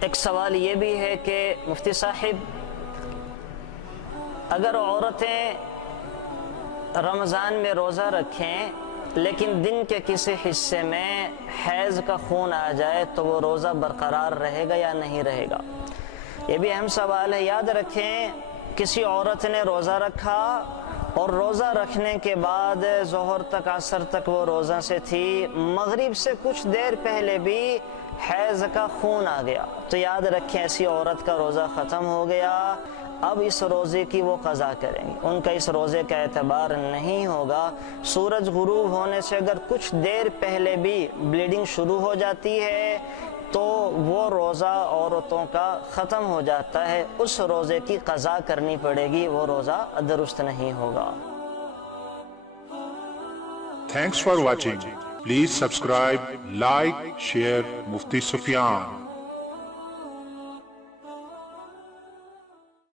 ایک سوال یہ بھی ہے کہ مفتی صاحب، اگر عورتیں رمضان میں روزہ رکھیں لیکن دن کے کسی حصے میں حیض کا خون آ جائے تو وہ روزہ برقرار رہے گا یا نہیں رہے گا؟ یہ بھی اہم سوال ہے۔ یاد رکھیں، کسی عورت نے روزہ رکھا اور روزہ رکھنے کے بعد ظہر تک عصر تک وہ روزہ سے تھی، مغرب سے کچھ دیر پہلے بھی حیض کا خون آ گیا تو یاد رکھیں ایسی عورت کا روزہ ختم ہو گیا۔ اب اس روزے کی وہ قضا کریں گے، ان کا اس روزے کا اعتبار نہیں ہوگا۔ سورج غروب ہونے سے اگر کچھ دیر پہلے بھی بلیڈنگ شروع ہو جاتی ہے تو وہ روزہ عورتوں کا ختم ہو جاتا ہے، اس روزے کی قضا کرنی پڑے گی، وہ روزہ درست نہیں ہوگا۔ Thanks for watching. Please subscribe, like, share Mufti Sufyan.